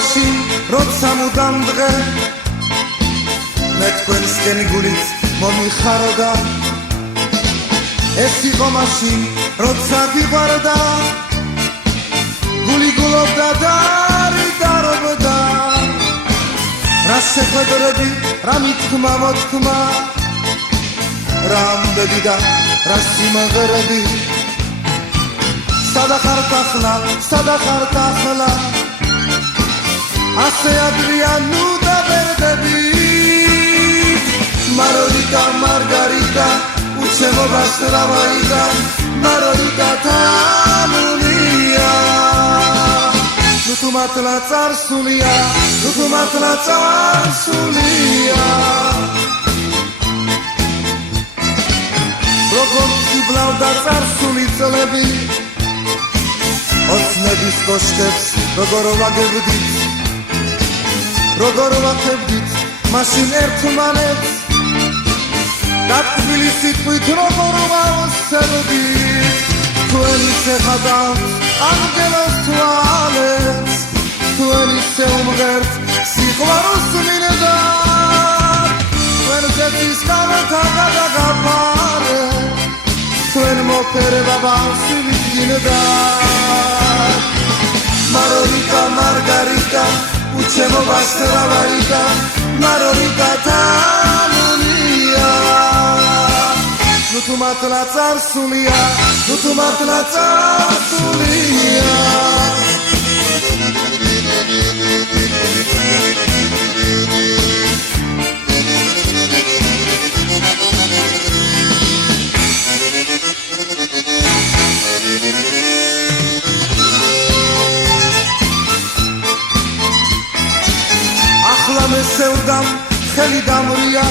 machine როცა მუდამ დღე მე თქვენსკენი გულით მომიხარდა ეს იყო machine როცა გიყვარდა გული გულობდა და რიდარობდა რა შეხვედრები რა მithქმა მოთქმა რა ამბები და რა სიმღერები სადა ხართ ახლა ასე ადრია ნუ დავერდებით მარორიტა მარგარიტა უჩემო ბასტრავაიდა მარორიტა თამუნია ნუ თუ მართლა წარსულია როგორ გიბლავდა წარსული წლები ოცნების კოშკებს როგორ ვაგებდით მაშინ ერთმანეთს და თბილი სიტყვით როგორ ვავსებდით თქვენი შეხედავთ ანგელოს თვალებს თქვენი შეუმღერთ სიყვარულს მინდა თქვენ ზეთის კალთა გადაგაფარე თქვენ მოფერება ბავშვით გინდა მარორიტა მარგარიტა უჩემო ბასტრავაიდა მარორიტა თამუნია ნუ თუ მართლა წარსულია ახლა მესევდამ ხელი დამრია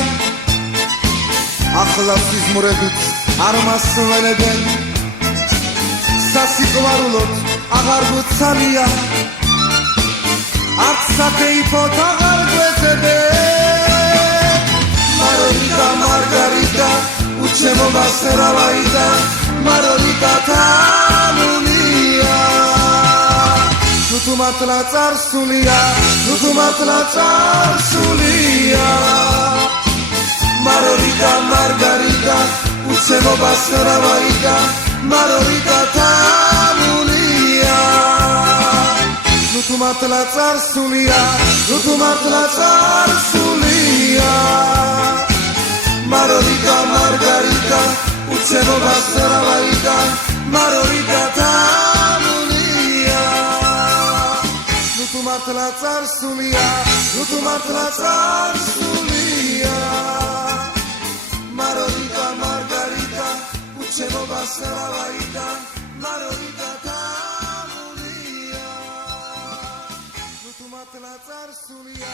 ახლა სიზმრებით არ მასველებენ სასიყვარულოდ აღარ გვცალია არც საფეიფოთ აღარ გვეძებენ მარორიტა მარგარიტა უჩემო ბასტრავაიდა მარორიტა თამუნია ნუ თუ მართლა წარსულია მარორიტა მარგარიტა უჩემო ბასტრავაიდა მარორიტა თამუნია ნუ თუ მართლა წარსულია მარორიტა მარგარიტა უჩემო ბასტრავაიდა მარორიტა თამუნია ნუ თუ მართლა წარსულია მარორიტა მარგარიტა უჩემო ბასტრავაიდა მარორიტა თამუნია ნუ თუ მართლა წარსულია